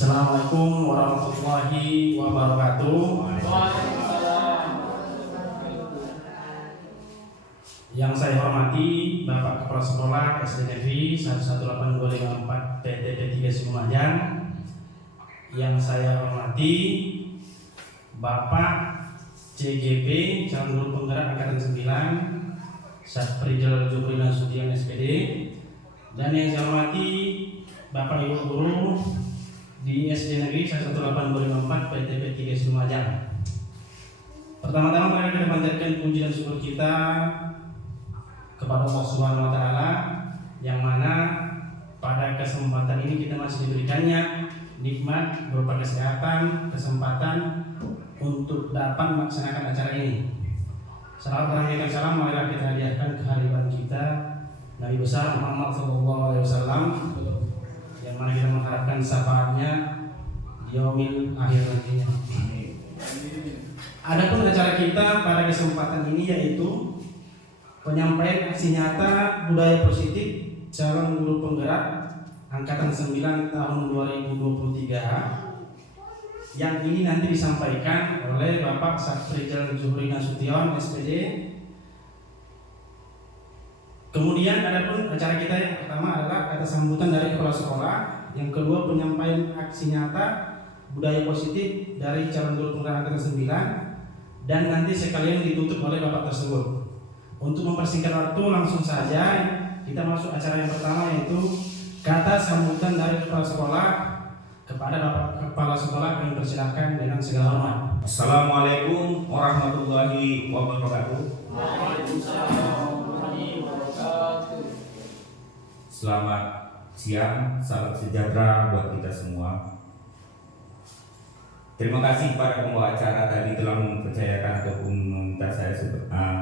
Assalamualaikum warahmatullahi wabarakatuh. Yang saya hormati Bapak Kepala Sekolah SD Negeri 118254 PTP 3 Sumajang. Yang saya hormati Bapak CGP calon guru penggerak angkatan 9 Satprijal Jupri Nasution SPD. Dan yang saya hormati Bapak Ibu guru di SD Negeri 118254 PTP 3 Sumajang. Pertama-tama mari kita panjatkan puji dan syukur kita kepada Allah Subhanahu wa taala yang mana pada kesempatan ini kita masih diberikannya nikmat berupa kesehatan, kesempatan untuk dapat melaksanakan acara ini. Salawat dan salam marilah kita hadiahkan kehadiran kita Nabi besar Muhammad SAW yang mana kita mengharapkan syafaatnya di yaumil akhir nantinya. Adapun acara kita pada kesempatan ini yaitu penyampaian aksi nyata budaya positif calon guru penggerak angkatan 9 tahun 2023 yang ini nanti disampaikan oleh Bapak Satprijal Jupri Nasution SPD. Kemudian adapun acara kita yang pertama adalah kata sambutan dari kepala sekolah, yang kedua penyampaian aksi nyata budaya positif dari calon guru penggerak angkatan 9 dan nanti sekalian ditutup oleh Bapak tersebut. Untuk mempersingkat waktu langsung saja kita masuk acara yang pertama yaitu kata sambutan dari kepala sekolah. Kepada Bapak Kepala Sekolah kami persilakan dengan segala hormat. Assalamualaikum warahmatullahi wabarakatuh. Selamat siang, salam sejahtera buat kita semua. Terima kasih kepada pembawa acara tadi telah mempercayakan ataupun meminta saya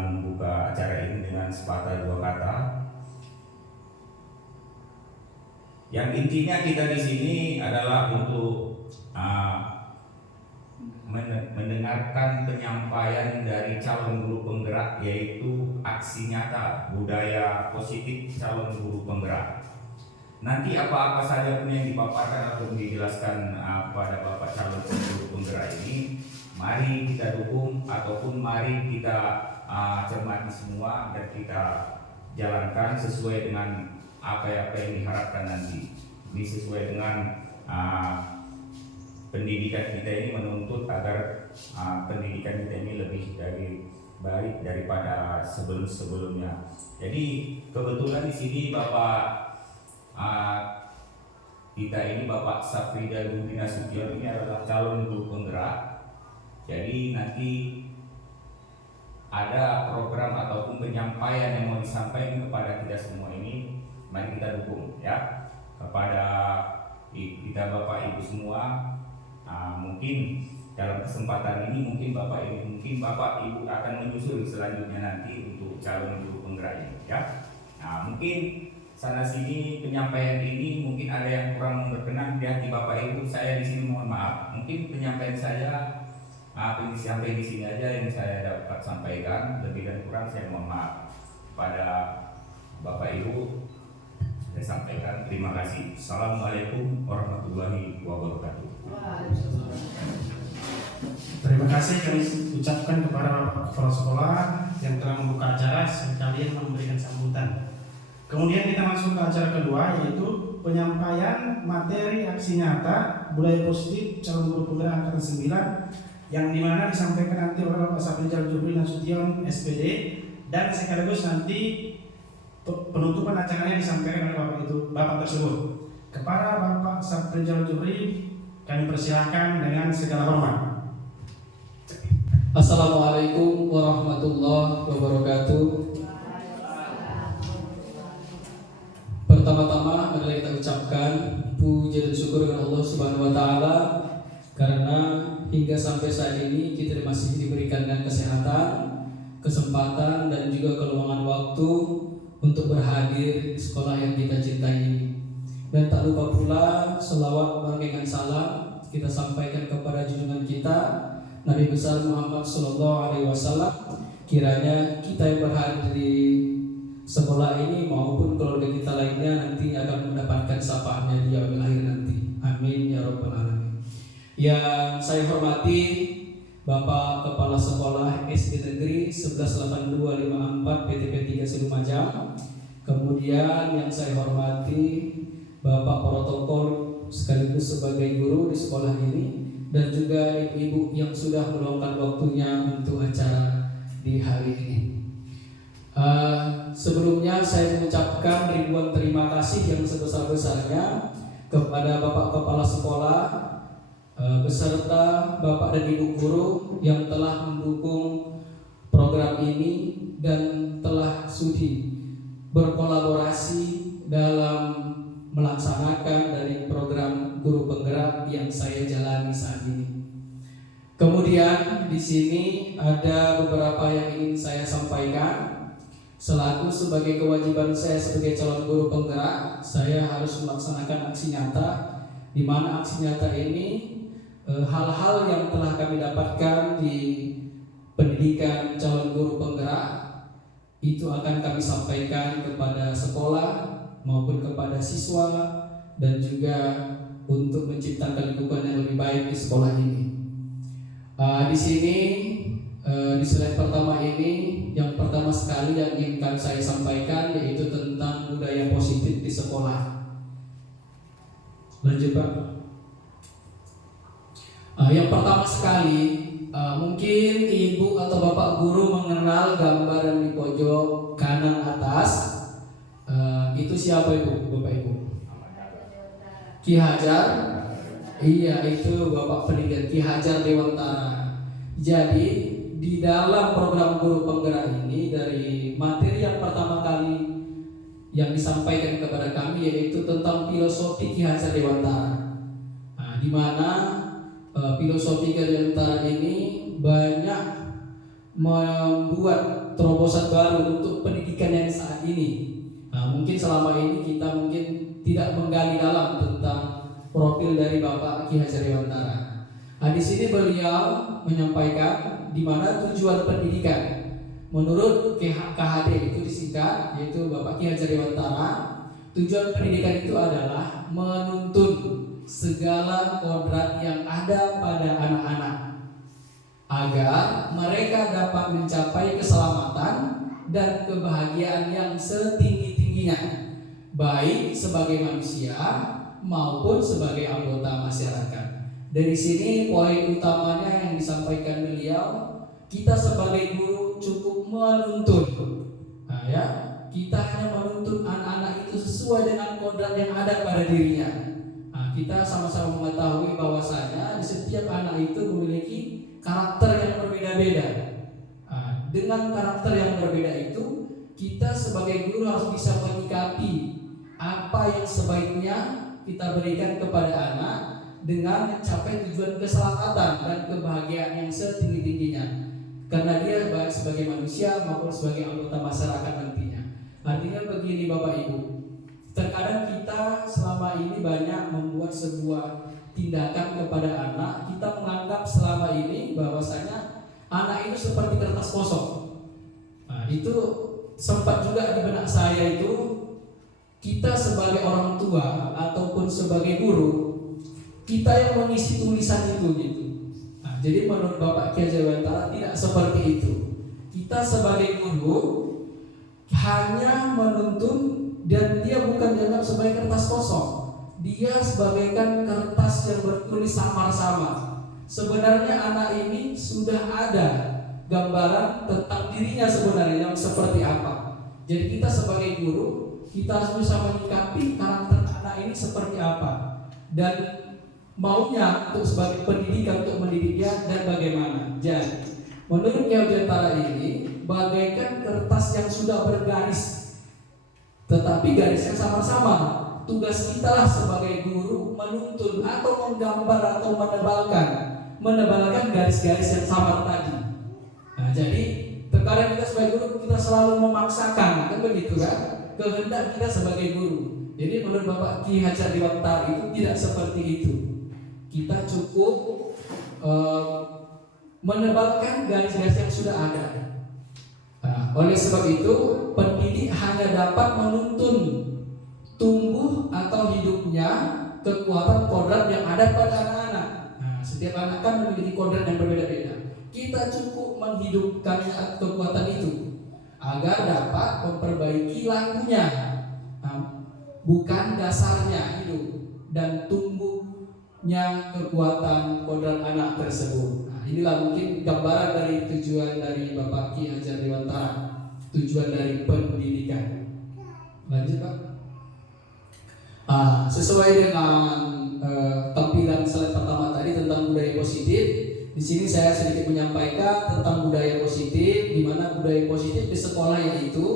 membuka acara ini dengan sepatah dua kata. Yang intinya kita di sini adalah untuk mendengarkan penyampaian dari calon guru penggerak, yaitu aksi nyata budaya positif calon guru penggerak. Nanti apa-apa saja pun yang dipaparkan atau dijelaskan pada Bapak calon guru penggerak ini, mari kita dukung ataupun mari kita cermati semua dan kita jalankan sesuai dengan apa yang diharapkan nanti. Ini sesuai dengan pendidikan kita ini menuntut agar pendidikan kita ini lebih baik daripada sebelum-sebelumnya. Jadi kebetulan di sini Bapak kita ini Bapak Satprijal Jupri Nasution ini adalah calon guru penggerak. Jadi nanti ada program ataupun penyampaian yang mau disampaikan kepada kita semua ini, mari kita dukung ya kepada kita Bapak Ibu semua. Mungkin dalam kesempatan ini mungkin Bapak Ibu akan menyusul selanjutnya nanti untuk calon guru penggerak ini ya. Mungkin sana sini penyampaian ini mungkin ada yang kurang berkenan di hati Bapak Ibu. Saya di sini mohon maaf. Mungkin penyampaian saya sampai di sini aja yang saya dapat sampaikan. Lebih dan kurang saya mohon maaf pada Bapak Ibu. Saya sampaikan terima kasih. Assalamualaikum warahmatullahi wabarakatuh. Terima kasih kami ucapkan kepada Bapak Kepala Sekolah yang telah membuka acara sekalian memberikan sambutan. Kemudian kita masuk ke acara kedua yaitu penyampaian materi aksi nyata budaya positif calon guru penggerak angkatan 9 yang dimana disampaikan nanti oleh Bapak Satprijal Jupri Nasution SPD dan sekaligus nanti penutupan acaranya disampaikan oleh Bapak tersebut. Kepada Bapak Satprijal Jupri kami persilahkan dengan segala hormat. Assalamualaikum warahmatullahi wabarakatuh. Pertama-tama adalah kita ucapkan puji dan syukur kepada Allah Subhanahu wa taala karena hingga sampai saat ini kita masih diberikan dengan kesehatan, kesempatan dan juga keluangan waktu untuk berhadir di sekolah yang kita cintai ini. Dan tak lupa pula selawat bagikan salam kita sampaikan kepada junjungan kita Nabi besar Muhammad SAW. Kiranya kita yang berhadir di sekolah ini maupun keluarga kita lainnya nanti akan mendapatkan syafaatnya di yaumil akhir nanti. Amin ya rabbal alamin. Yang saya hormati Bapak Kepala Sekolah SD Negeri 118254 PTP 3 Silumajang. Kemudian yang saya hormati Bapak protokol sekaligus sebagai guru di sekolah ini, dan juga ibu-ibu yang sudah meluangkan waktunya untuk acara di hari ini. Sebelumnya saya mengucapkan ribuan terima kasih yang sebesar-besarnya kepada Bapak Kepala Sekolah beserta Bapak dan Ibu guru yang telah mendukung program ini dan telah sudi berkolaborasi dalam melaksanakan dari program guru penggerak yang saya jalani saat ini. Kemudian di sini ada beberapa yang ingin saya sampaikan. Selaku sebagai kewajiban saya sebagai calon guru penggerak, saya harus melaksanakan aksi nyata, di mana aksi nyata ini hal-hal yang telah kami dapatkan di pendidikan calon guru penggerak itu akan kami sampaikan kepada sekolah maupun kepada siswa, dan juga untuk menciptakan lingkungan yang lebih baik di sekolah ini. Di sini di slide pertama ini, yang pertama sekali yang ingin saya sampaikan yaitu tentang budaya positif di sekolah. Lanjut Pak. Yang pertama sekali, mungkin ibu atau bapak guru mengenal gambar di pojok kanan atas. Itu siapa ibu, bapak ibu? Ki Hajar. Iya, itu bapak pendidikan Ki Hajar Dewantara. Jadi di dalam program guru penggerak ini, dari materi yang pertama kali yang disampaikan kepada kami yaitu tentang filosofi Ki Hajar Dewantara. Di mana filosofi Ki Hajar Dewantara ini banyak membuat terobosan baru untuk pendidikan yang saat ini. Mungkin selama ini kita mungkin tidak menggali dalam tentang profil dari Bapak Ki Hajar Dewantara. Di sini beliau menyampaikan di mana tujuan pendidikan menurut KHD itu disingkat, yaitu Bapak Ki Hajar Dewantara. Tujuan pendidikan itu adalah menuntun segala kodrat yang ada pada anak-anak agar mereka dapat mencapai keselamatan dan kebahagiaan yang setinggi-tingginya, baik sebagai manusia maupun sebagai anggota masyarakat. Dari sini poin utamanya yang disampaikan beliau, kita sebagai guru cukup menuntun. Kita hanya menuntun anak-anak itu sesuai dengan kodrat yang ada pada dirinya. Kita sama-sama mengetahui bahwasanya setiap anak itu memiliki karakter yang berbeda-beda. Dengan karakter yang berbeda itu, kita sebagai guru harus bisa menyikapi apa yang sebaiknya kita berikan kepada anak dengan mencapai tujuan keselamatan dan kebahagiaan yang setinggi-tingginya, karena dia baik sebagai manusia maupun sebagai anggota masyarakat nantinya. Artinya begini Bapak Ibu, terkadang kita selama ini banyak membuat sebuah tindakan kepada anak. Kita menganggap selama ini bahwasanya anak itu seperti kertas kosong. Itu sempat juga di benak saya itu, kita sebagai orang tua ataupun sebagai guru, kita yang mengisi tulisan itu gitu. Jadi menurut Bapak Ki Hajar Dewantara tidak seperti itu. Kita sebagai guru hanya menuntun, dan dia bukan dianggap sebagai kertas kosong. Dia sebagaikan kertas yang bertulis samar-samar. Sebenarnya anak ini sudah ada gambaran tentang dirinya sebenarnya yang seperti apa. Jadi kita sebagai guru, kita harus bisa menyikapi karakter anak ini seperti apa, dan maunya untuk sebagai pendidikan untuk mendidik dia dan bagaimana. Jadi menurut Ki Hajar Dewantara ini bagaikan kertas yang sudah bergaris, tetapi garisnya sama-sama. Tugas kita lah sebagai guru menuntun atau menggambar atau menebalkan garis-garis yang samar tadi. Jadi terkadang kita sebagai guru kita selalu memaksakan, kan begitu kan, kehendak kita sebagai guru. Jadi menurut Bapak Ki Hajar Dewantara itu tidak seperti itu. Kita cukup menebalkan garis-garis yang sudah ada. Oleh sebab itu, pendidik hanya dapat menuntun tumbuh atau hidupnya kekuatan kodrat yang ada pada anak-anak. setiap anak kan memiliki kodrat yang berbeda-beda. Kita cukup menghidupkan kekuatan itu agar dapat memperbaiki lakunya, bukan dasarnya hidup dan tumbuhnya kekuatan kodrat anak tersebut. Inilah mungkin gambaran dari tujuan dari Bapak Ki Hajar Dewantara, tujuan dari pendidikan. Lanjut Pak. Sesuai dengan tampilan slide pertama tadi tentang budaya positif, di sini saya sedikit menyampaikan tentang budaya positif, di mana budaya positif di sekolah yaitu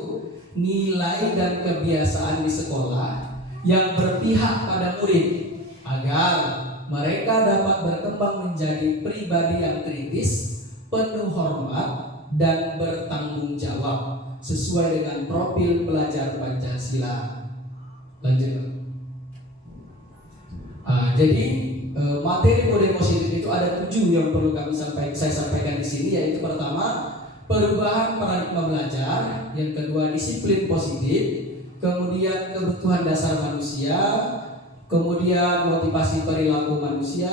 nilai dan kebiasaan di sekolah yang berpihak pada murid agar mereka dapat berkembang menjadi pribadi yang kritis, penuh hormat, dan bertanggung jawab sesuai dengan profil pelajar Pancasila. Lanjut. Jadi materi budaya positif itu ada 7 yang perlu saya sampaikan di sini, yaitu pertama perubahan paradigma belajar, yang kedua disiplin positif, kemudian kebutuhan dasar manusia, kemudian motivasi perilaku manusia,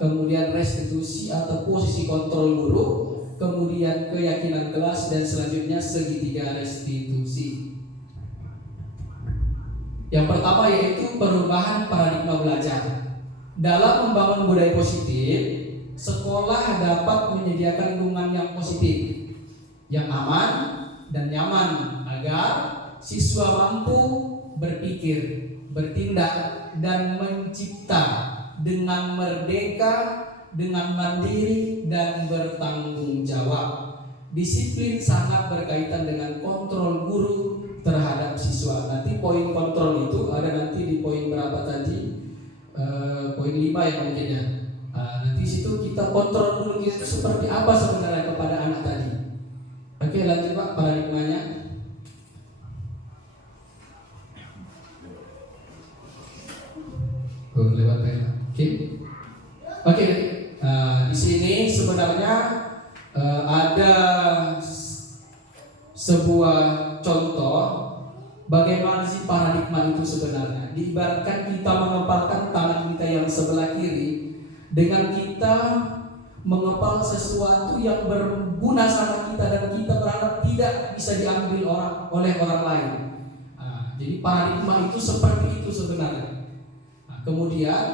kemudian restitusi atau posisi kontrol guru, kemudian keyakinan kelas, dan selanjutnya segitiga restitusi. Yang pertama yaitu perubahan paradigma belajar. Dalam membangun budaya positif, sekolah dapat menyediakan lingkungan yang positif, yang aman dan nyaman agar siswa mampu berpikir, bertindak, dan mencipta dengan merdeka, dengan mandiri, dan bertanggung jawab. Disiplin sangat berkaitan dengan kontrol guru terhadap siswa. Nanti poin kontrol itu ada nanti di poin berapa tadi? Poin 5 ya mungkin ya. Nanti situ kita kontrol dulu itu seperti apa sebenarnya kepada anak tadi. Oke, lanjut Pak paradigmanya. Lewat ya. Oke. Di sini sebenarnya ada sebuah contoh bagaimana sih paradigma itu sebenarnya. Diibaratkan kita mengepalkan tangan kita yang sebelah kiri dengan kita mengepal sesuatu yang berguna sama kita dan kita berharap tidak bisa diambil oleh orang lain. Jadi paradigma itu seperti itu sebenarnya. Kemudian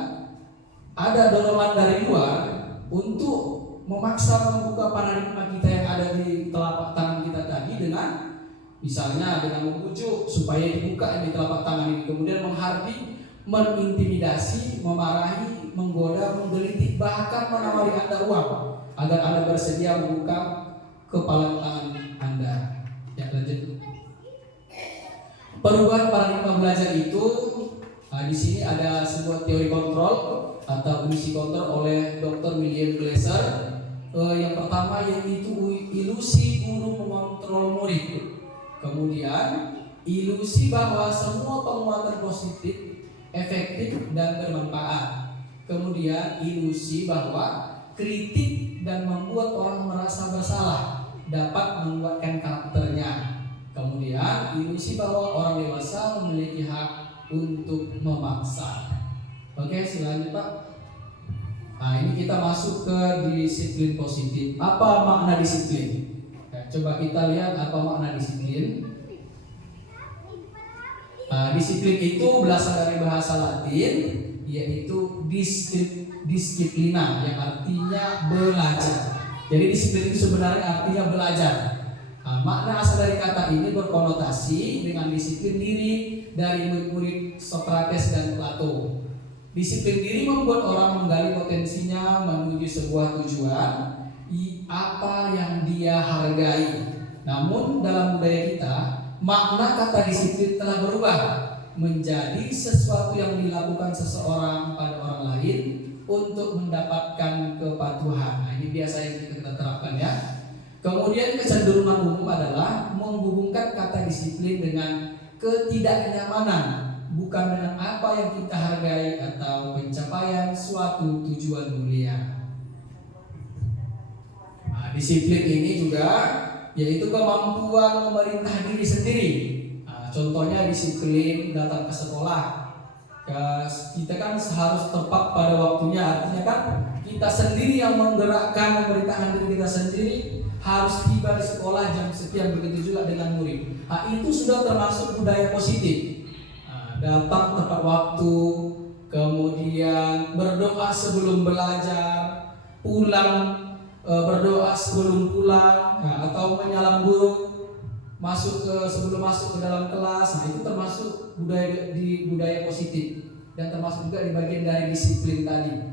ada dorongan dari luar untuk memaksa membuka paradigma kita yang ada di telapak tangan kita tadi dengan misalnya dengan membujuk supaya dibuka di telapak tangan ini, kemudian menghardik, mengintimidasi, memarahi, menggoda, menggelitik, bahkan menawari Anda uang agar Anda bersedia membuka kepala tangan Anda. Ya, lanjut. Perubahan paradigma belajar itu di sini ada sebuah teori kontrol atau ilusi kontrol oleh Dr. William Glasser. Yang pertama yaitu ilusi guru mengontrol murid. Kemudian ilusi bahwa semua penguatan positif efektif dan bermanfaat. Kemudian ilusi bahwa kritik dan membuat orang merasa bersalah dapat menguatkan karakternya. Kemudian ilusi bahwa orang dewasa memiliki hak untuk memaksa. Oke, selanjutnya Pak. Ini kita masuk ke disiplin positif. Apa makna disiplin? Coba kita lihat apa makna disiplin. Disiplin itu berasal dari bahasa Latin, yaitu disiplina, yang artinya belajar. Jadi disiplin itu sebenarnya artinya belajar. Makna asal dari kata ini berkonotasi dengan disiplin diri dari murid-murid Sokrates dan Plato. Disiplin diri membuat orang menggali potensinya menuju sebuah tujuan apa yang dia hargai. Namun dalam budaya kita, makna kata disiplin telah berubah menjadi sesuatu yang dilakukan seseorang pada orang lain untuk mendapatkan kepatuhan. Ini biasa yang kita terapkan ya. Kemudian kecenderungan umum adalah menghubungkan kata disiplin dengan ketidaknyamanan, bukan dengan apa yang kita hargai atau pencapaian suatu tujuan mulia. Disiplin ini juga yaitu kemampuan memerintah diri sendiri. Contohnya disiplin datang ke sekolah. Kita kan harus tepat pada waktunya, artinya kan kita sendiri yang menggerakkan, memerintahkan diri kita sendiri harus tiba di sekolah jam sekian, begitu juga dengan murid. Itu sudah termasuk budaya positif. Datang tepat waktu, kemudian berdoa sebelum belajar, pulang berdoa sebelum pulang, atau menyalam guru sebelum masuk ke dalam kelas. Itu termasuk budaya positif dan termasuk juga di bagian dari disiplin tadi.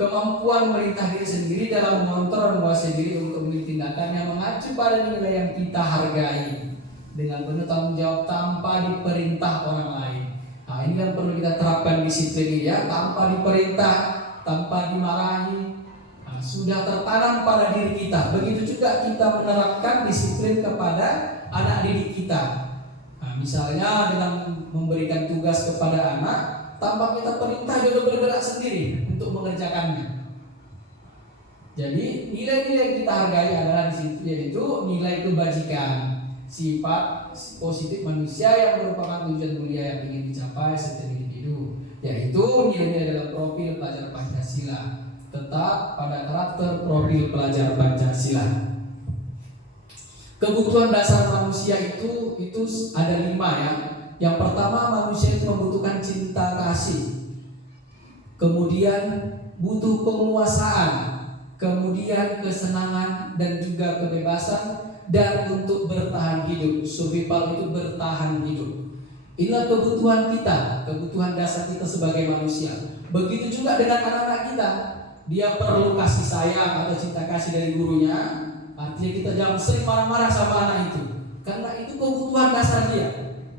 Kemampuan merintah diri sendiri dalam mengontrol dan menguasai diri untuk memilih tindakan yang mengacu pada nilai yang kita hargai dengan penuh tanggung jawab tanpa diperintah orang lain. Ini yang perlu kita terapkan disiplin ini ya, tanpa diperintah, tanpa dimarahi. Sudah tertanam pada diri kita. Begitu juga kita menerapkan disiplin kepada anak didik kita. Misalnya dengan memberikan tugas kepada anak, tanpa kita perintah dia bergerak sendiri untuk mengerjakannya. Jadi nilai-nilai yang kita hargai adalah di situ, yaitu nilai kebajikan, sifat positif manusia yang merupakan tujuan mulia yang ingin dicapai setiap individu, yaitu nilai-nilai dalam profil pelajar Pancasila. Tetap pada karakter profil pelajar Pancasila. Kebutuhan dasar manusia itu ada 5 ya. Yang pertama, manusia itu membutuhkan cinta kasih, kemudian butuh penguasaan, kemudian kesenangan dan juga kebebasan, dan untuk bertahan hidup. Survival itu bertahan hidup. Inilah kebutuhan kita, kebutuhan dasar kita sebagai manusia. Begitu juga dengan anak-anak kita. Dia perlu kasih sayang atau cinta kasih dari gurunya. Artinya kita jangan sering marah-marah sama anak itu, karena itu kebutuhan dasar dia.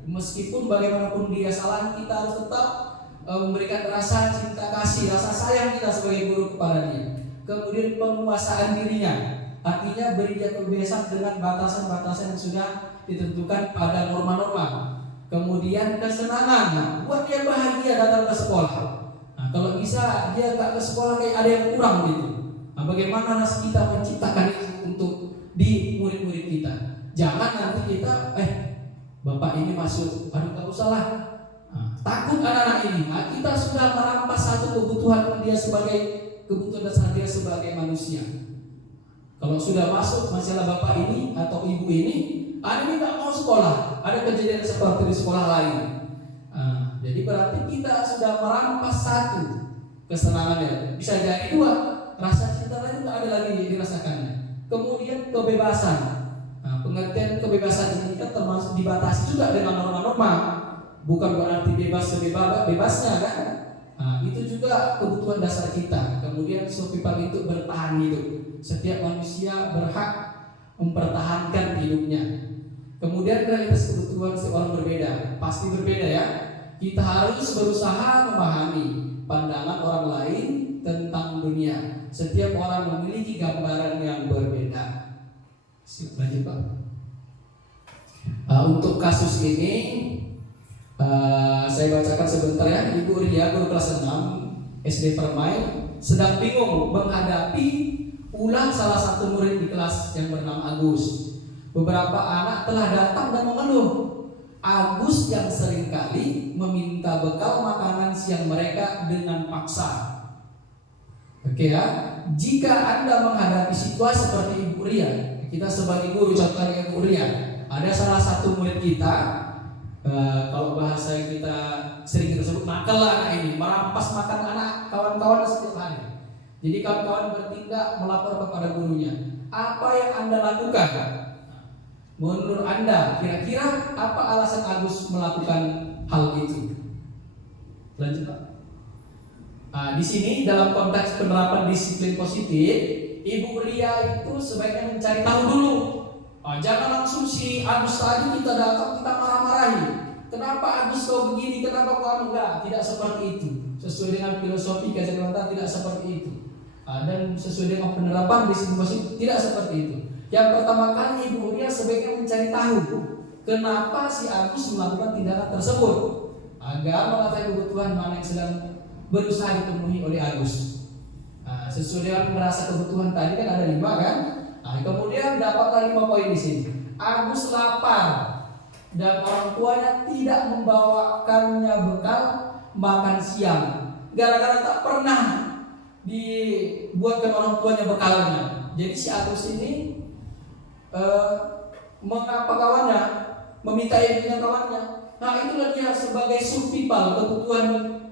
Meskipun bagaimanapun dia salah, kita harus tetap memberikan rasa cinta kasih, rasa sayang kita sebagai guru kepada dia. Kemudian penguasaan dirinya, artinya beri dia kebebasan dengan batasan-batasan yang sudah ditentukan pada norma-norma. Kemudian kesenangan, buat dia bahagia datang ke sekolah. Kalau bisa dia gak ke sekolah kayak ada yang kurang gitu. Bagaimana nas kita menciptakan itu untuk di murid-murid kita? Jangan nanti kita bapak ini masuk, gak usah lah. Takut anak-anak ini. Kita sudah merampas satu kebutuhan dia sebagai kebutuhan dasar dia sebagai manusia. Kalau sudah masuk masalah bapak ini atau ibu ini gak mau sekolah. Ada kejadian seperti di sekolah lain. Jadi berarti kita sudah merampas satu kesenangannya. Bisa jadi 2, rasa cinta lain gak ada lagi dirasakannya. Kemudian kebebasan. Pengertian kebebasan ini kan termasuk dibatasi juga dengan norma-norma. Bukan berarti bebas sebebas-bebasnya kan. Itu juga kebutuhan dasar kita. Kemudian survival itu bertahan hidup. Setiap manusia berhak mempertahankan hidupnya. Kemudian realitas kebutuhan seorang berbeda. Pasti berbeda ya. Kita harus berusaha memahami pandangan orang lain tentang dunia. Setiap orang memiliki gambaran yang berbeda. Lanjut Pak. Untuk kasus ini saya bacakan sebentar ya. Ibu Ria, guru kelas 6 SD Permai, sedang bingung menghadapi ulang salah satu murid di kelas yang bernama Agus. Beberapa anak telah datang dan mengeluh. Agus yang seringkali meminta bekal makanan siang mereka dengan paksa. Oke ya, jika Anda menghadapi situasi seperti Ibu Ria, kita sebagai guru contohnya Ibu Ria, ada salah satu murid kita, kalau bahasa yang kita sering kita sebut nakal lah anak ini, merampas makan anak kawan-kawan setiap hari. Jadi kawan-kawan bertindak melapor kepada gurunya. Apa yang Anda lakukan? Menurut Anda, kira-kira apa alasan Agus melakukan hal itu? Lanjut Pak. Di sini dalam konteks penerapan disiplin positif, Ibu Ria itu sebaiknya mencari tahu dulu. Jangan langsung si Agus tadi kita datang kita marah-marahi. Kenapa Agus kau begini? Kenapa kau enggak? Tidak seperti itu. Sesuai dengan filosofi Kajasata tidak seperti itu. Dan sesuai dengan penerapan disiplin positif tidak seperti itu. Yang pertama kali Ibu Ria sebaiknya mencari tahu kenapa si Agus melakukan tindakan tersebut agar mengetahui kebutuhan mana yang sedang berusaha dipenuhi oleh Agus. Sesuai dengan merasa kebutuhan tadi kan ada 5 kan? Kemudian dapatlah 5 poin di sini. Agus lapar dan orang tuanya tidak membawakannya bekal makan siang. Gara-gara tak pernah dibuatkan orang tuanya bekalnya. Jadi si Agus ini mengapa kawannya meminta dengan kawannya. Nah itulah dia sebagai survival, kebutuhan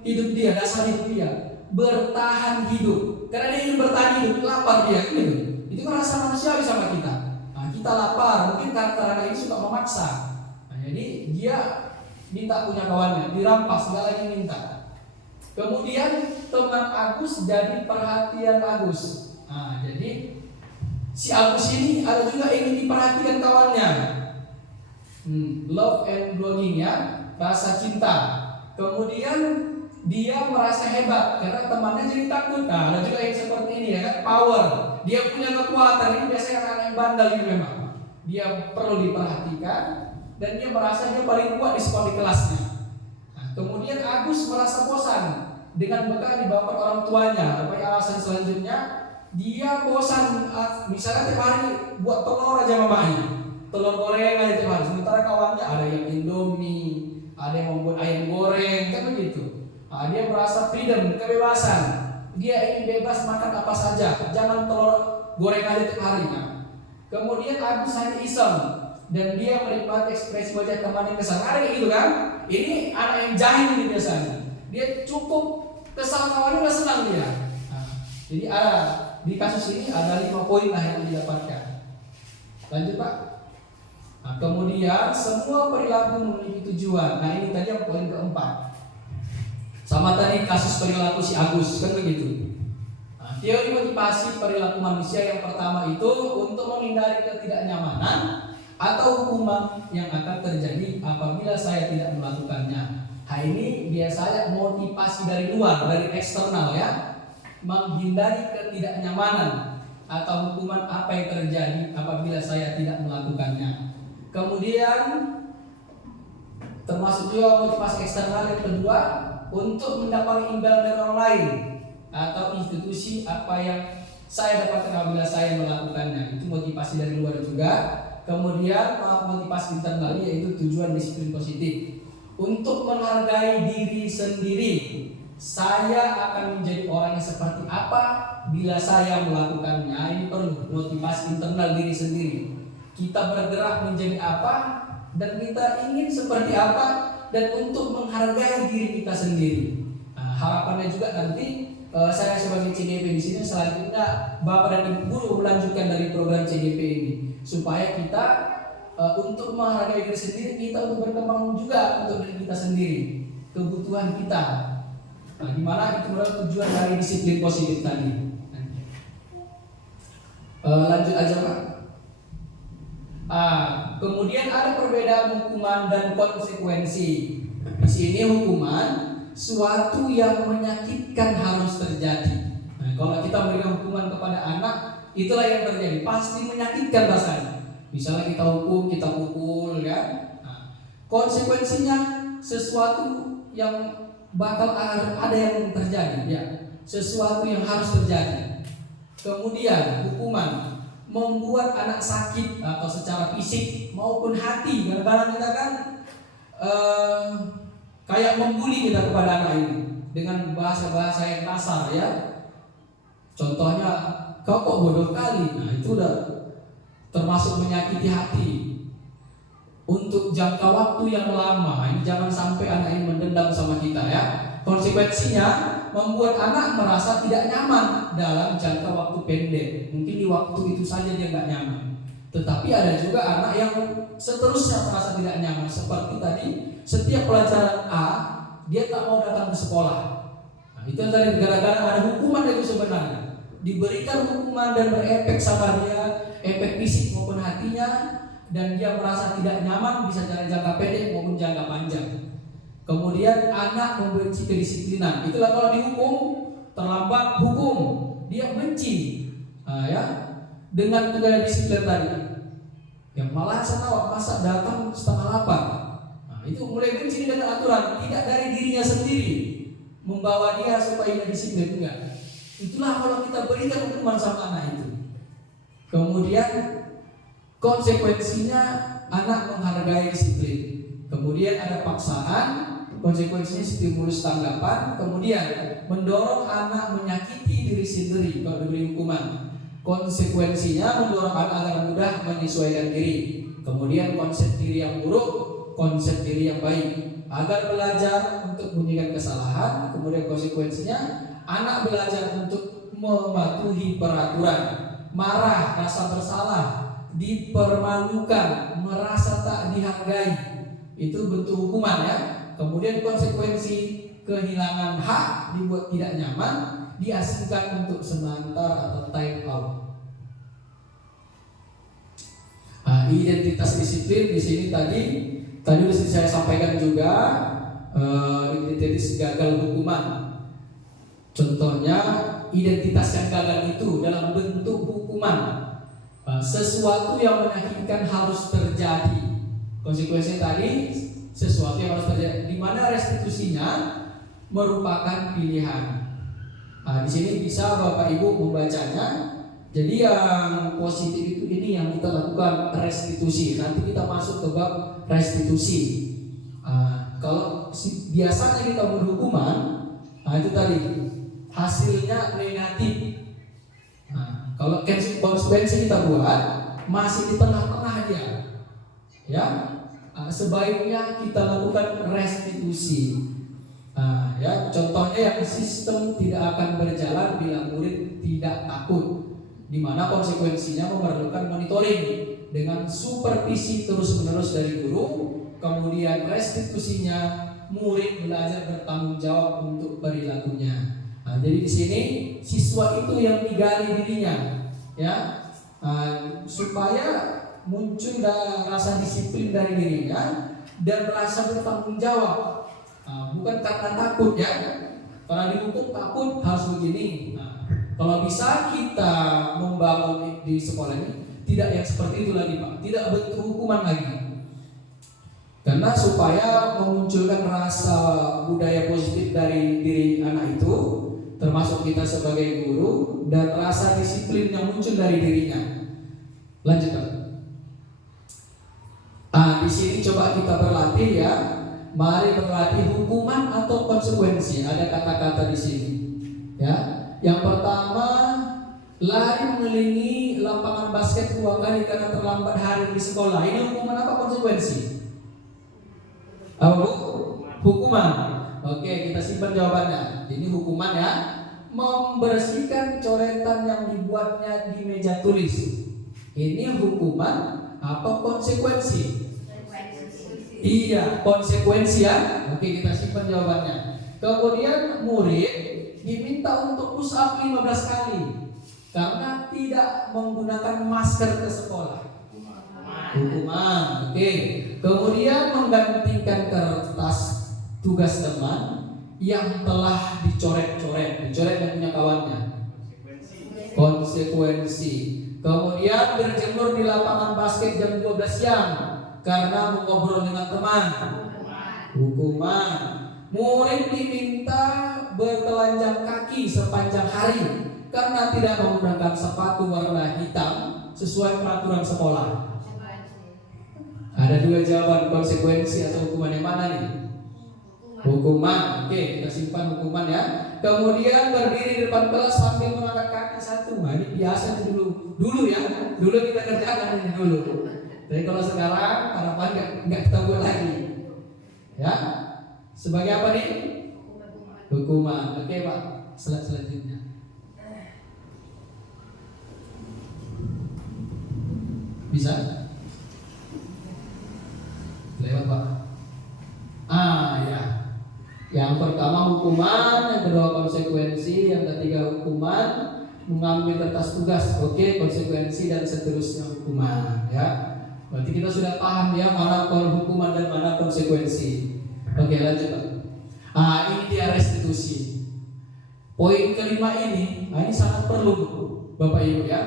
hidup dia, dasar hidup dia, bertahan hidup. Karena dia ingin bertahan hidup, lapar dia gitu. Itu kan rasa manusiawi sama kita. Nah, kita lapar, mungkin karakter anak ini suka memaksa. Nah, jadi dia minta punya kawannya, dirampas, nggak lagi minta. Kemudian teman Agus jadi perhatian Agus. Nah, jadi si Agus ini ada juga ingin diperhatikan kawannya. Love and belonging ya, rasa cinta. Kemudian dia merasa hebat karena temannya jadi takut. Nah, ada juga yang seperti ini ya kan, power. Dia punya kekuatan. Ini biasanya anak yang bandel ini memang. Dia perlu diperhatikan dan dia merasa dia paling kuat di sekolah di kelasnya. Nah, kemudian Agus merasa bosan dengan bekal dibawa orang tuanya. Apa alasan selanjutnya? Dia bosan, misalnya tiap hari buat telur aja mamanya, telur goreng aja tiap hari. Sementara kawannya ada yang Indomie, ada yang membuat ayam goreng, kan begitu. Nah, dia merasa freedom, kebebasan. Dia ingin bebas makan apa saja, jangan telur goreng aja tiap hari. Nah, kemudian Agus hanya iseng dan dia menikmati ekspresi wajah teman yang kesal. Ada kayak gitu kan? Ini anak yang jahil ini biasanya. Dia cukup kesal kawannya udah senang dia. Nah, jadi ada di kasus ini ada 5 poin lah yang didapatkan. Lanjut Pak. Nah, kemudian semua perilaku memiliki tujuan. Nah ini tadi yang poin keempat. Sama tadi kasus perilaku si Agus kan begitu. Nah, teori motivasi perilaku manusia yang pertama itu untuk menghindari ketidaknyamanan atau hukuman yang akan terjadi apabila saya tidak melakukannya. Nah ini biasanya motivasi dari luar, dari eksternal ya, menghindari ketidaknyamanan atau hukuman apa yang terjadi apabila saya tidak melakukannya. Kemudian termasuk juga motivasi eksternal yang kedua, untuk mendapatkan imbalan dari orang lain atau institusi apa yang saya dapatkan apabila saya melakukannya. Itu motivasi dari luar juga. Kemudian motivasi internal yaitu tujuan disiplin positif, untuk menghargai diri sendiri. Saya akan menjadi orang yang seperti apa bila saya melakukannya. Ini perlu motivasi internal diri sendiri. Kita bergerak menjadi apa dan kita ingin seperti apa, dan untuk menghargai diri kita sendiri. Nah, harapannya juga nanti saya sebagai CGP di sini selanjutnya Bapak dan Ibu guru melanjutkan dari program CGP ini supaya kita untuk menghargai diri sendiri, kita untuk berkembang juga untuk diri kita sendiri, kebutuhan kita. Nah, dimana itu adalah tujuan dari disiplin positif tadi. Lanjut aja Pak. Kemudian ada perbedaan hukuman dan konsekuensi. Di sini hukuman suatu yang menyakitkan harus terjadi. Nah, kalau kita memberikan hukuman kepada anak, itulah yang terjadi, pasti menyakitkan rasanya. Misalnya kita hukum, kita pukul, ya. Nah, konsekuensinya sesuatu yang bakal ada yang terjadi, ya. Sesuatu yang harus terjadi. Kemudian hukuman membuat anak sakit atau secara fisik maupun hati. Kadang-kadang kita kan kayak membuli kita kepada anak ini dengan bahasa-bahasa yang kasar ya. Contohnya, kau kok bodoh kali. Nah itu udah termasuk menyakiti hati. Untuk jangka waktu yang lama, ini jangan sampai anak ini mendendam sama kita ya. Konsekuensinya membuat anak merasa tidak nyaman dalam jangka waktu pendek. Mungkin di waktu itu saja dia nggak nyaman. Tetapi ada juga anak yang seterusnya merasa tidak nyaman. Seperti tadi, setiap pelajaran A dia tak mau datang ke sekolah. Nah, itu tadi gara-gara ada hukuman itu sebenarnya. Diberikan hukuman dan berefek sama dia, efek fisik maupun hatinya, dan dia merasa tidak nyaman bisa dari jangka pendek maupun jangka panjang. Kemudian anak membenci kedisiplinan. Itulah kalau dihukum, terlambat hukum, dia benci. Nah, ya, dengan tegak disiplin tadi. Yang malah sana masa datang 7:30. Nah, itu mulai benci dengan aturan, tidak dari dirinya sendiri membawa dia supaya dia disiplin, enggak. Itulah kalau kita berikan hukuman sama anak itu. Kemudian konsekuensinya anak menghargai disiplin. Kemudian ada paksaan konsekuensinya stimulus tanggapan. Kemudian mendorong anak menyakiti diri sendiri kalau diberi hukuman. Konsekuensinya mendorong anak agar mudah menyesuaikan diri. Kemudian konsep diri yang buruk, konsep diri yang baik, agar belajar untuk menyelesaikan kesalahan. Kemudian konsekuensinya anak belajar untuk mematuhi peraturan, marah, rasa bersalah, dipermalukan, merasa tak dihargai. Itu bentuk hukuman ya. Kemudian konsekuensi kehilangan hak, dibuat tidak nyaman, diasingkan untuk sementara atau time out. Identitas disiplin di sini tadi sudah saya sampaikan juga, identitas gagal hukuman. Contohnya identitas yang gagal itu dalam bentuk hukuman, sesuatu yang menyakitkan harus terjadi. Konsekuensi tadi sesuatu yang harus terjadi, di mana restitusinya merupakan pilihan. Di sini bisa Bapak Ibu membacanya. Jadi yang positif itu ini yang kita lakukan restitusi. Nanti kita masuk ke bab restitusi. Kalau biasanya kita berhukuman, itu tadi hasilnya negatif. Kalau konsekuensi kita buat masih di tengah-tengah dia, ya, sebaiknya kita lakukan restitusi. Ya, contohnya yang sistem tidak akan berjalan bila murid tidak takut, di mana konsekuensinya memerlukan monitoring dengan supervisi terus-menerus dari guru. Kemudian restitusinya murid belajar bertanggung jawab untuk perilakunya. Jadi di sini siswa itu yang digali dirinya, ya, supaya muncul rasa disiplin dari dirinya dan merasa bertanggung jawab. Bukan karena takut ya, karena dihukum takut harus begini. Kalau bisa kita membangun di sekolah ini tidak yang seperti itu lagi Pak, tidak bentuk hukuman lagi. Karena supaya memunculkan rasa budaya positif dari diri anak itu, termasuk kita sebagai guru, dan rasa disiplin yang muncul dari dirinya. Lanjut Pak. Di sini coba kita berlatih ya. Mari berlatih hukuman atau konsekuensi. Ada kata-kata di sini. Ya. Yang pertama, lari mengelilingi lapangan basket 2 kali karena terlambat hari di sekolah. Ini hukuman apa konsekuensi? Apa Bu? Hukuman. Oke, kita simpan jawabannya. Ini hukuman ya. Membersihkan coretan yang dibuatnya di meja tulis. Ini hukuman apa konsekuensi? Iya, konsekuensi ya. Oke, kita simpan jawabannya. Kemudian murid diminta untuk push up 15 kali karena tidak menggunakan masker ke sekolah. Hukuman. Oke. Kemudian menggantikan kertas tugas teman yang telah dicoret-coret yang punya kawannya. Konsekuensi. Kemudian berjemur di lapangan basket jam 12 siang karena mengobrol dengan teman. Hukuman. Murid diminta bertelanjang kaki sepanjang hari karena tidak menggunakan sepatu warna hitam sesuai peraturan sekolah. Ada 2 jawaban, konsekuensi atau hukuman yang mana nih? Hukuman. Oke, kita simpan hukuman ya. Kemudian berdiri di depan kelas sambil mengangkat kaki 1. Ini biasa dulu ya. Dulu kita kerjakan ini dulu. Tapi kalau sekarang harapan nggak kita buat lagi. Ya. Sebagai apa nih? Hukuman. Oke Pak. Selanjutnya. Bisa? Lewat Pak. Ya. Yang pertama hukuman, yang kedua konsekuensi, yang ketiga hukuman, mengambil kertas tugas. Oke, konsekuensi dan seterusnya hukuman ya. Berarti kita sudah paham ya mana hukuman dan mana konsekuensi. Oke, lanjut Pak. Ini dia restitusi. Poin kelima ini sangat perlu Bapak Ibu ya.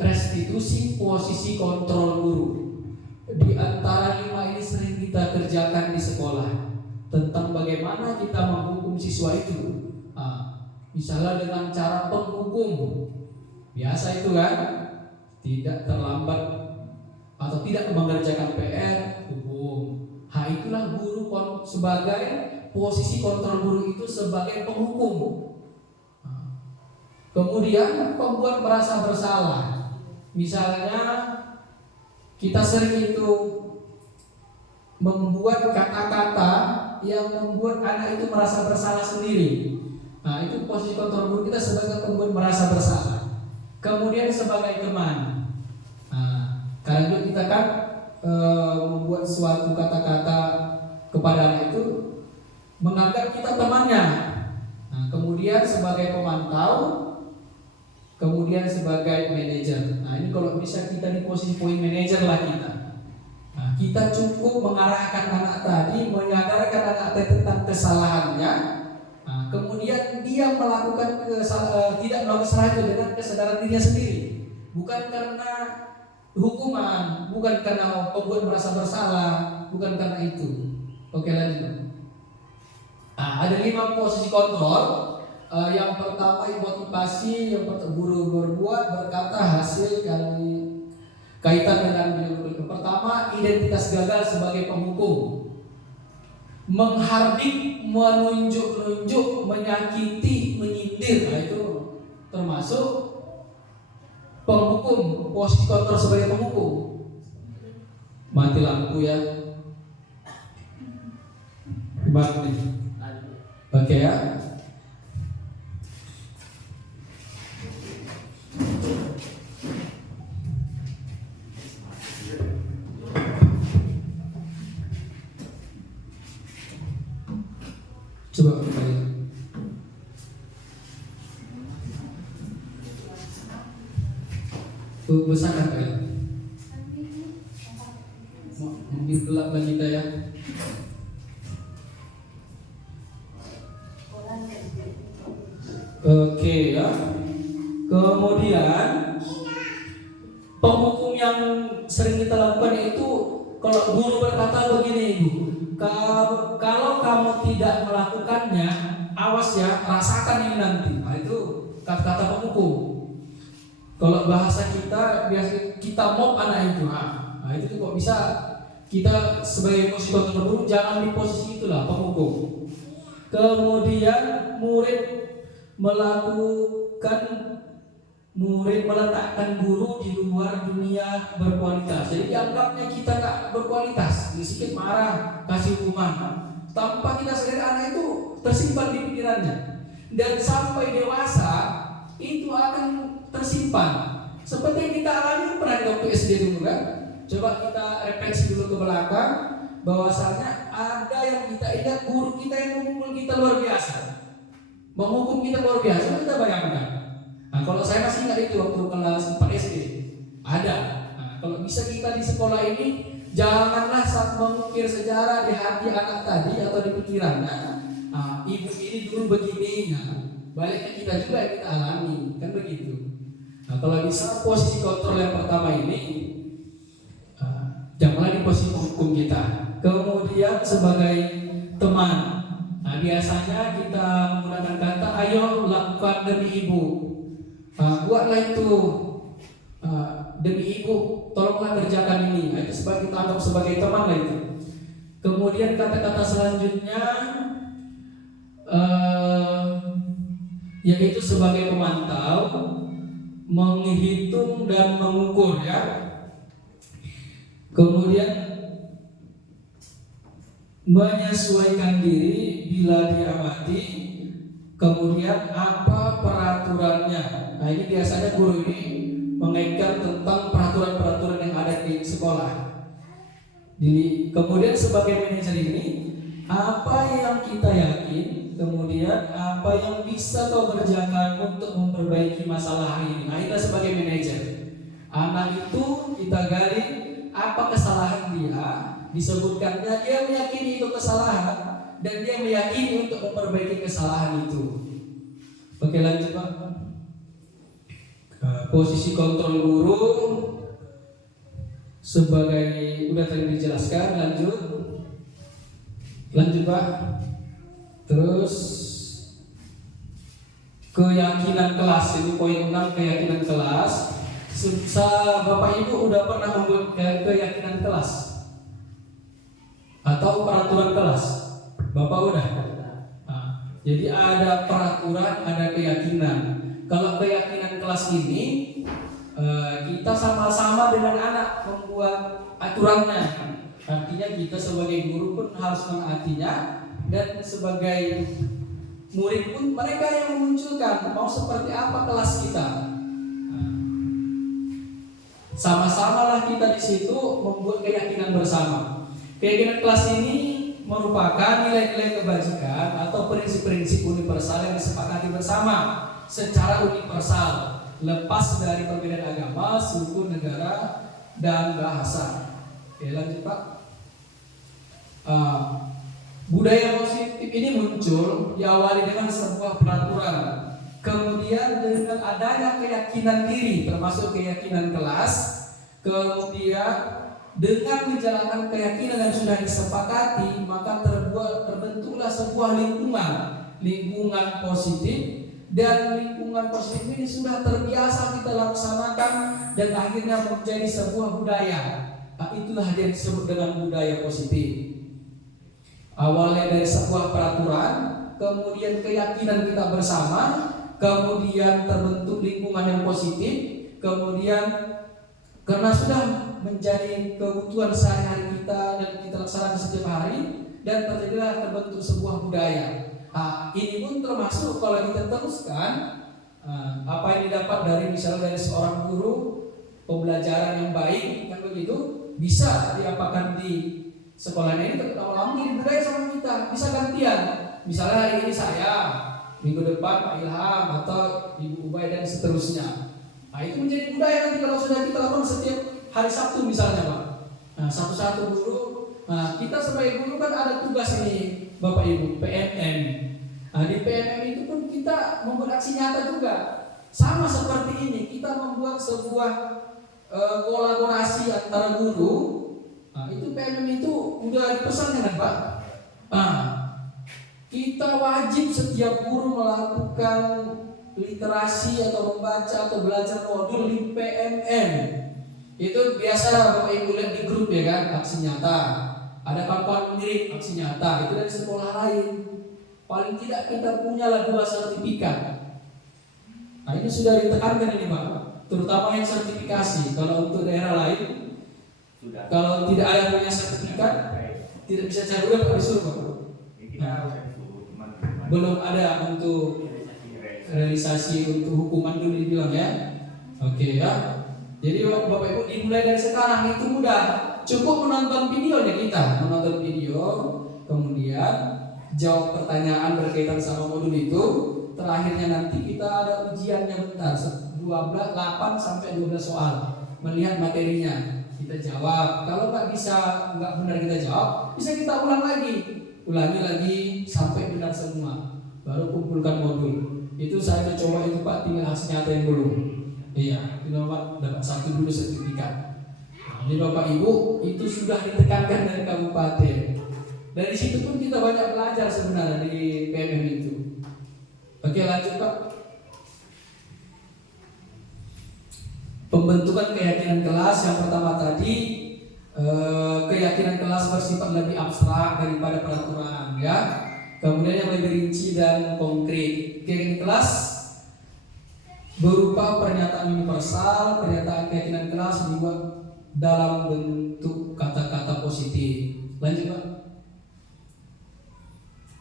Restitusi posisi kontrol guru. Di antara 5 ini sering kita kerjakan di sekolah, tentang bagaimana kita menghukum siswa itu. Misalnya dengan cara penghukum. Biasa itu kan, tidak terlambat atau tidak mengerjakan PR, hukum. Itulah guru sebagai posisi kontrol guru itu sebagai penghukum. Kemudian pembuat merasa bersalah. Misalnya kita sering itu membuat kata-kata yang membuat anak itu merasa bersalah sendiri. Itu posisi kontrol guru kita sebagai pembuat merasa bersalah. Kemudian sebagai teman. Karena kita kan membuat suatu kata-kata kepada anak itu menganggap kita temannya. Kemudian sebagai pemantau, kemudian sebagai manajer. Ini kalau bisa kita di posisi point manajer lah kita. Kita cukup mengarahkan anak tadi, menyadarkan anak tadi tentang kesalahannya. Kemudian dia melakukan tidak melakukan kesalahan itu dengan kesadaran dirinya sendiri, bukan karena hukuman, bukan karena pembuat merasa bersalah, bukan karena itu. Oke, lanjut. Ada 5 posisi kontrol. Yang pertama motivasi, yang guru berbuat berkata hasil kaitan dengan yang pertama identitas gagal sebagai penghukum. Menghardik, menunjuk-nunjuk, menyakiti, menyindir, itu termasuk penghukum, posisi kontrol sebagai penghukum. Mati lampu ya. Gimana nih? Oke ya. Coba kembali. Besarkan kali. Mungkin gelap lagi kita ya. Oke ya. Kemudian penghukum yang sering kita lakukan itu, kalau guru berkata begini, Ibu, kalau kamu tidak melakukannya, awas ya, rasakan ini nanti. Itu kata-kata penghukum. Kalau bahasa kita biasa kita mob anak itu. Itu kok bisa kita sebagai posisi kontrol guru jangan di posisi itulah penghukum. Kemudian murid meletakkan guru di luar dunia berkualitas. Jadi dianggapnya kita tak berkualitas, sedikit marah, kasih hukuman. Tanpa kita sadari anak itu tersimpan di pikirannya. Dan sampai dewasa itu akan tersimpan. Seperti yang kita alami pernah di waktu SD dulu kan. Coba kita refleksi dulu ke belakang, bahwasanya ada yang kita ingat guru kita yang memukul kita luar biasa, menghukum kita luar biasa. Kita bayangkan. Kalau saya masih ingat itu waktu kelas 4 SD ada. Kalau bisa kita di sekolah ini janganlah saat mengukir sejarah di hati anak tadi atau di pikirannya. Ibu ini dulu begini. Baliknya kita juga yang kita alami, kan begitu. Kalau bisa posisi kontrol yang pertama ini, janganlah di posisi hukum kita. Kemudian sebagai teman, biasanya kita menggunakan kata, ayo lakukan demi ibu, buatlah itu demi ibu, tolonglah kerjakan ini. Itu sebagai kita anggap sebagai teman lah itu. Kemudian kata-kata selanjutnya, yaitu sebagai pemantau, menghitung dan mengukur ya. Kemudian menyesuaikan diri bila diamati. Kemudian apa peraturannya. Ini biasanya guru ini mengaitkan tentang peraturan-peraturan yang ada di sekolah. Kemudian sebagai manajer ini, apa yang kita yakin, kemudian apa yang bisa kau kerjakan untuk memperbaiki masalah ini. Kita sebagai manajer, anak itu kita gali apa kesalahan dia, disebutkannya dia meyakini itu kesalahan dan dia meyakini untuk memperbaiki kesalahan itu. Oke, lanjut Pak. Posisi kontrol guru sebagai udah tadi dijelaskan. Lanjut Pak. Terus keyakinan kelas, ini poin 6, keyakinan kelas. Bapak Ibu udah pernah membuat keyakinan kelas? atau peraturan kelas? Bapak udah? Nah, jadi ada peraturan, ada keyakinan. Kalau keyakinan kelas ini kita sama-sama dengan anak membuat aturannya. Artinya kita sebagai guru pun harus menaatinya, dan sebagai murid pun mereka yang memunculkan mau seperti apa kelas kita. Sama-samalah kita di situ membuat keyakinan bersama. Keyakinan kelas ini merupakan nilai-nilai kebajikan atau prinsip-prinsip universal yang disepakati bersama secara universal, lepas dari perbedaan agama, suku, negara, dan bahasa. Oke, lanjut Pak. Budaya positif ini muncul diawali dengan sebuah peraturan, kemudian dengan adanya keyakinan diri termasuk keyakinan kelas, kemudian dengan menjalankan keyakinan yang sudah disepakati, maka terbentuklah sebuah lingkungan positif, dan lingkungan positif ini sudah terbiasa kita laksanakan dan akhirnya menjadi sebuah budaya. Nah, itulah yang disebut dengan budaya positif. Awalnya dari sebuah peraturan, kemudian keyakinan kita bersama, kemudian terbentuk lingkungan yang positif, kemudian karena sudah menjadi kebutuhan sehari-hari kita dan kita laksanakan setiap hari, dan terbentuk sebuah budaya. Nah, ini pun termasuk kalau kita teruskan apa yang didapat dari misalnya dari seorang guru, pembelajaran yang baik kan begitu, bisa diapakan di sekolahnya ini lama-lama jadi budaya sama kita, bisa gantian. Misalnya hari ini saya, minggu depan Pak Ilham atau Ibu Ubay dan seterusnya. Nah, itu menjadi budaya nanti kalau sudah kita lakukan setiap hari Sabtu misalnya Pak. Nah, satu-satu guru. Nah, kita sebagai guru kan ada tugas ini Bapak Ibu, PMM. Nah, di PMM itu pun kita membuat aksi nyata juga. Sama seperti ini, kita membuat sebuah kolaborasi antara guru. Nah, itu PMM itu udah dipesan kan Pak? Nah, kita wajib setiap guru melakukan literasi atau membaca atau belajar modul di PMM. Itu biasa Bapak Ibu lihat di grup ya kan, aksi nyata. Ada kawan-kawan mirip aksi nyata, itu dari sekolah lain. Paling tidak kita punya lah 2 sertifikat. Nah, ini sudah ditekankan ini Pak, terutama yang sertifikasi. Kalau untuk daerah lain, Sudah. kalau tidak ada yang punya sertifikat, tidak bisa cari uang Pak disuruh Pak. Belum ada untuk realisasi untuk hukuman dulu dibilang ya. Oke ya. Jadi Bapak Ibu dimulai dari sekarang itu mudah. Cukup menonton videonya kita, menonton video, kemudian jawab pertanyaan berkaitan sama modul itu. Terakhirnya nanti kita ada ujiannya bentar, 8 sampai 12 soal. Melihat materinya, kita jawab. Kalau nggak benar kita jawab, bisa kita ulangi lagi sampai benar semua. Baru kumpulkan modul. Itu saya coba itu Pak, tinggal aksi nyata yang belum. Iya, ini Bapak dapat 1 dulu sertifikat. Jadi Bapak Ibu itu sudah ditekankan dari kabupaten. Dari situ pun kita banyak belajar sebenarnya di PMM itu. Oke, lanjut Pak. Pembentukan keyakinan kelas yang pertama tadi, keyakinan kelas bersifat lebih abstrak daripada peraturan ya. Kemudian yang lebih rinci dan konkret. Keyakinan kelas berupa pernyataan universal, pernyataan keyakinan kelas dibuat dalam bentuk kata-kata positif. Lanjut Pak.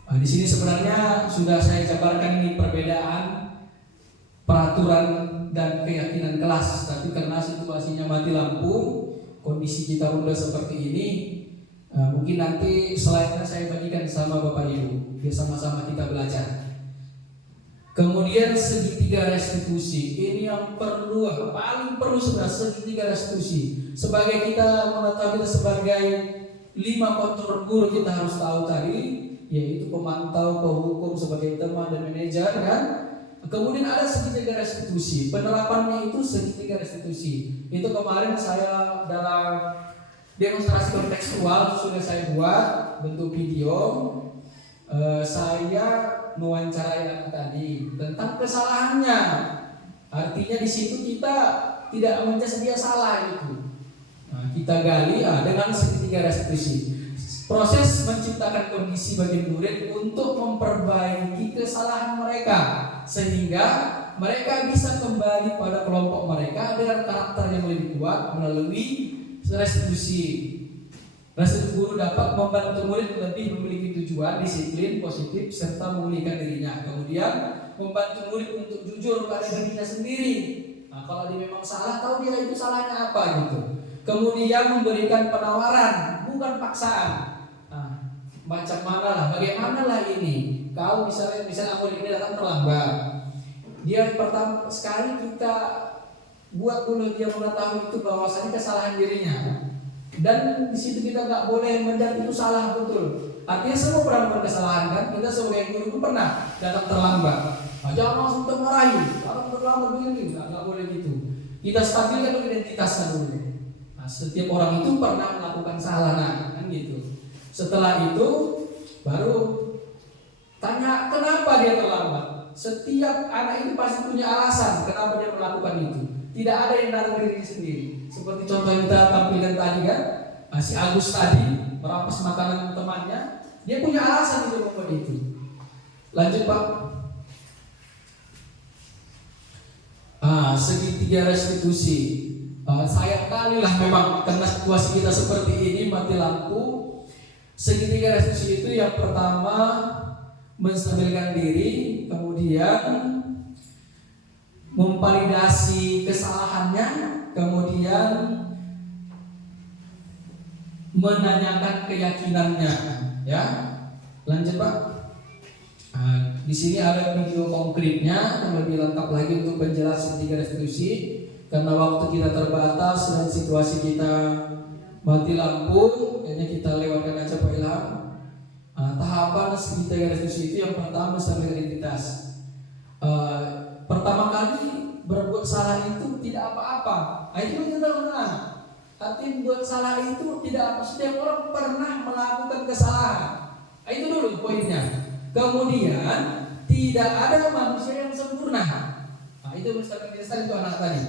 Nah, di sini sebenarnya sudah saya jabarkan ini perbedaan peraturan dan keyakinan kelas, tapi karena situasinya mati lampu, kondisi kita udah seperti ini, mungkin nanti slide-nya saya bagikan sama Bapak Ibu, biar sama-sama kita belajar. Kemudian segitiga restitusi, ini yang paling perlu sebenarnya, segitiga restitusi. Sebagai kita mengetahui kita sebagai 5 kontrol guru, kita harus tahu tadi, yaitu pemantau, penghukum sebagai teman dan manajer kan. Kemudian ada segitiga restitusi, penerapannya itu segitiga restitusi. Itu kemarin saya dalam demonstrasi kontekstual sudah saya buat bentuk video. Saya mewawancarai anak tadi tentang kesalahannya. Artinya di situ kita tidak menjudge dia salah itu. Nah, kita gali dengan segitiga restitusi. proses menciptakan kondisi bagi murid untuk memperbaiki kesalahan mereka sehingga mereka bisa kembali pada kelompok mereka dengan karakter yang lebih kuat melalui restitusi. Restitusi guru dapat membantu murid lebih memiliki tujuan, disiplin, positif, serta memulihkan dirinya. Kemudian membantu murid untuk jujur pada dirinya sendiri. Nah, kalau dia memang salah, tahu dia itu salahnya apa gitu. Kemudian memberikan penawaran, bukan paksaan. Nah, macam mana lah, bagaimana lah ini? Kau misalnya murid ini datang terlambat. Dia pertama sekali kita buat dulu dia mengetahui itu bahwasanya kesalahan dirinya. Dan di situ kita nggak boleh menjadi itu salah betul. Artinya semua pernah melakukan kesalahan kan? Kita sebagai guru pun pernah datang terlambat. Nah, jangan langsung termarahi. Kalau terlambat begini, nggak boleh gitu. Kita stabilkan dulu identitasnya dulu. Nah, setiap orang itu pernah melakukan salah, nah, kan gitu. Setelah itu baru tanya kenapa dia terlambat. Setiap anak itu pasti punya alasan kenapa dia melakukan itu. Tidak ada yang dari diri sendiri. Seperti contoh yang kita tampilkan tadi kan, si Agus tadi merampas makanan temannya, dia punya alasan untuk membuat itu. Lanjut Pak. Segitiga restitusi. Sayang kali lah memang karena situasi kita seperti ini mati lampu. Segitiga restitusi itu yang pertama menstabilkan diri, kemudian memvalidasi kesalahannya, kemudian menanyakan keyakinannya, ya. Lanjut Pak. Di sini ada video konkretnya yang lebih lengkap lagi untuk penjelasan tiga restitusi. Karena waktu kita terbatas dan situasi kita mati lampu, kayaknya kita lewatkan aja Pak Ilham. Tahapan segitiga restitusi itu yang pertama menstabilkan identitas. Pertama kali berbuat salah itu tidak apa-apa. Itu kita benar. Artinya buat salah itu tidak apa. Setiap orang pernah melakukan kesalahan. Itu dulu poinnya. Kemudian tidak ada manusia yang sempurna. Itu menstabilkan identitas itu anak tadi.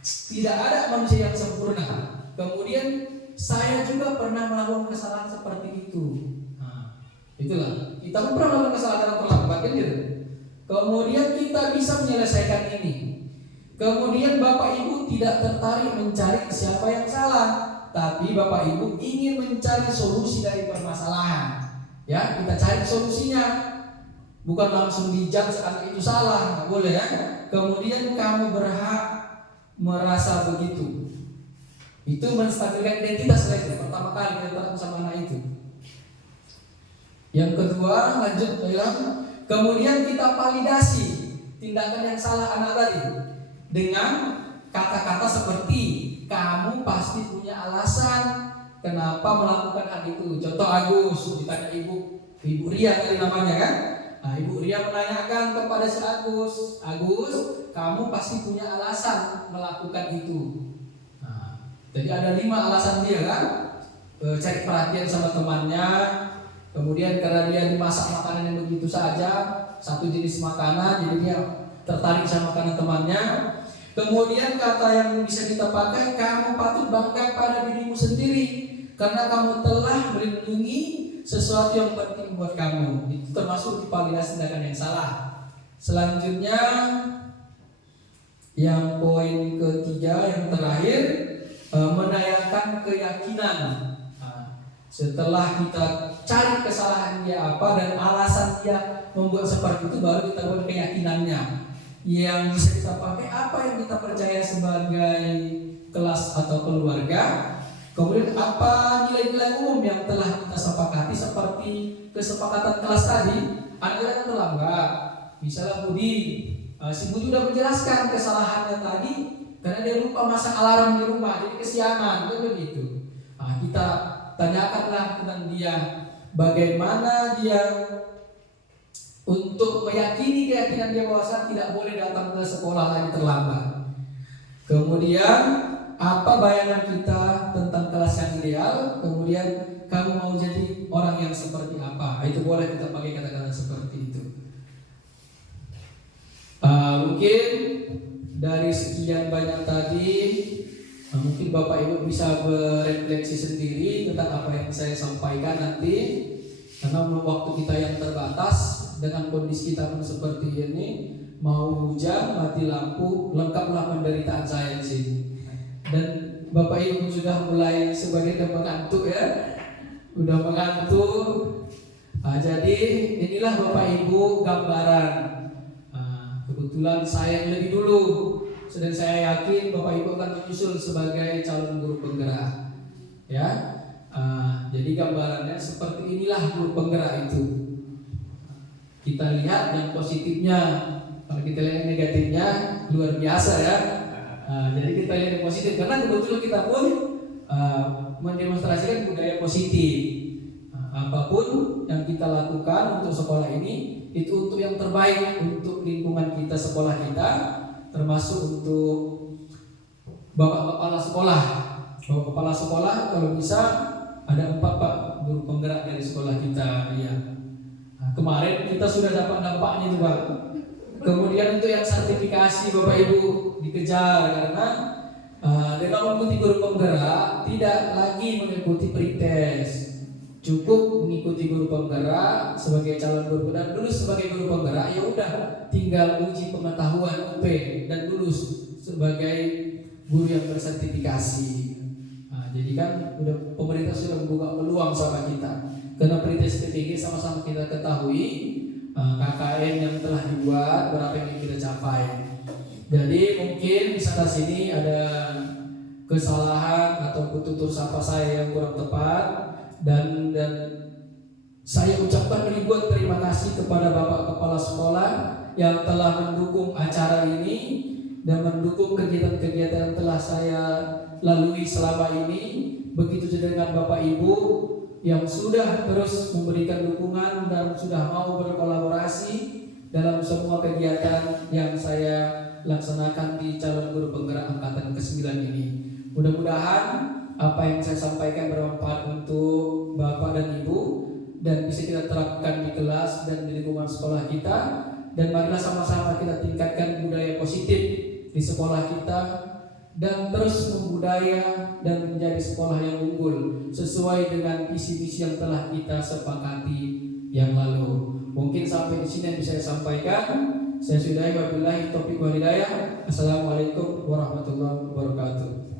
Tidak ada manusia yang sempurna. Kemudian saya juga pernah melakukan kesalahan seperti itu. Itulah. Kita pun pernah melakukan kesalahan dalam terlambat kan gitu. Kemudian kita bisa menyelesaikan ini. Kemudian Bapak Ibu tidak tertarik mencari siapa yang salah, tapi Bapak Ibu ingin mencari solusi dari permasalahan. Ya, kita cari solusinya. Bukan langsung dijudge anak itu salah, nggak boleh ya. Kemudian kamu berhak merasa begitu. Itu menstabilkan identitas lagi. Pertama kali kita ketemu sama anak itu. Yang kedua, lanjut bilang, kemudian kita validasi tindakan yang salah anak tadi dengan kata-kata seperti kamu pasti punya alasan kenapa melakukan hal itu. Contoh Agus ditanya Ibu Ria tadi namanya kan. Ibu Ria menanyakan kepada si Agus, kamu pasti punya alasan melakukan itu. Jadi ada 5 alasan dia kan. Cari perhatian sama temannya. Kemudian karena dia dimasak makanan yang begitu saja, satu jenis makanan, jadi dia tertarik sama makanan temannya. Kemudian kata yang bisa kita pakai, kamu patut bangga pada dirimu sendiri karena kamu telah melindungi sesuatu yang penting buat kamu. Itu termasuk validasi tindakan yang salah. Selanjutnya yang poin ketiga yang terakhir, menanyakan keyakinan. Setelah kita cari kesalahan dia apa dan alasan dia membuat seperti itu, baru kita buat keyakinannya yang bisa kita pakai, apa yang kita percaya sebagai kelas atau keluarga. Kemudian apa nilai-nilai umum yang telah kita sepakati seperti kesepakatan kelas tadi. Ada yang terlambat, misalnya Budi, si Budi sudah menjelaskan kesalahannya tadi karena dia lupa masang alarm di rumah, jadi kesiangan, kan begitu. Kita tanyakanlah tentang dia, bagaimana dia untuk meyakini keyakinan dia bahwa tidak boleh datang ke sekolah lagi terlambat. Kemudian apa bayangan kita tentang kelas yang ideal? Kemudian kamu mau jadi orang yang seperti apa? Itu boleh kita pakai kata-kata seperti itu. Mungkin dari sekian banyak tadi Mungkin Bapak Ibu bisa berefleksi sendiri tentang apa yang saya sampaikan nanti, karena waktu kita yang terbatas dengan kondisi kita pun seperti ini, mau hujan, mati lampu, lengkaplah penderitaan saya di sini. Dan Bapak Ibu sudah mulai sebagian mengantuk ya, udah mengantuk. Jadi inilah Bapak Ibu gambaran. Kebetulan saya yang lebih dulu, dan saya yakin Bapak Ibu akan menyusul sebagai calon guru penggerak. Ya, jadi gambarannya seperti inilah guru penggerak itu. Kita lihat yang positifnya, kalau kita lihat yang negatifnya luar biasa ya. Jadi kita lihat yang positif karena kebetulan kita pun mendemonstrasikan budaya positif. Apapun yang kita lakukan untuk sekolah ini itu untuk yang terbaik untuk lingkungan kita, sekolah kita, termasuk untuk Bapak Kepala Sekolah. Bapak Kepala Sekolah kalau bisa ada 4 Pak guru penggerak dari sekolah kita. Ya. Kemarin kita sudah dapat dampaknya itu Pak. Kemudian untuk yang sertifikasi Bapak Ibu dikejar karena dengan mengikuti guru penggerak tidak lagi mengikuti pretest. Cukup mengikuti guru penggerak sebagai calon guru dan lulus sebagai guru penggerak, ya udah tinggal uji pengetahuan UP dan lulus sebagai guru yang bersertifikasi. Jadi kan udah pemerintah sudah membuka peluang sama kita. Karena pretest PTG sama-sama kita ketahui KKN yang telah dibuat berapa yang kita capai. Jadi mungkin di sana sini ada kesalahan atau tutur sapa saya yang kurang tepat. Dan saya ucapkan ribuan terima kasih kepada Bapak Kepala Sekolah yang telah mendukung acara ini dan mendukung kegiatan-kegiatan yang telah saya lalui selama ini. Begitu juga dengan Bapak Ibu yang sudah terus memberikan dukungan dan sudah mau berkolaborasi dalam semua kegiatan yang saya laksanakan di calon guru penggerak angkatan ke-9 ini. Mudah-mudahan apa yang saya sampaikan bermanfaat untuk Bapak dan Ibu dan bisa kita terapkan di kelas dan di lingkungan sekolah kita, dan marilah sama-sama kita tingkatkan budaya positif di sekolah kita dan terus membudaya dan menjadi sekolah yang unggul sesuai dengan visi-misi yang telah kita sepakati yang lalu. Mungkin sampai di sini yang bisa saya sampaikan. Saya sudahi, wabillahi taufiq wal hidayah. Assalamualaikum warahmatullahi wabarakatuh.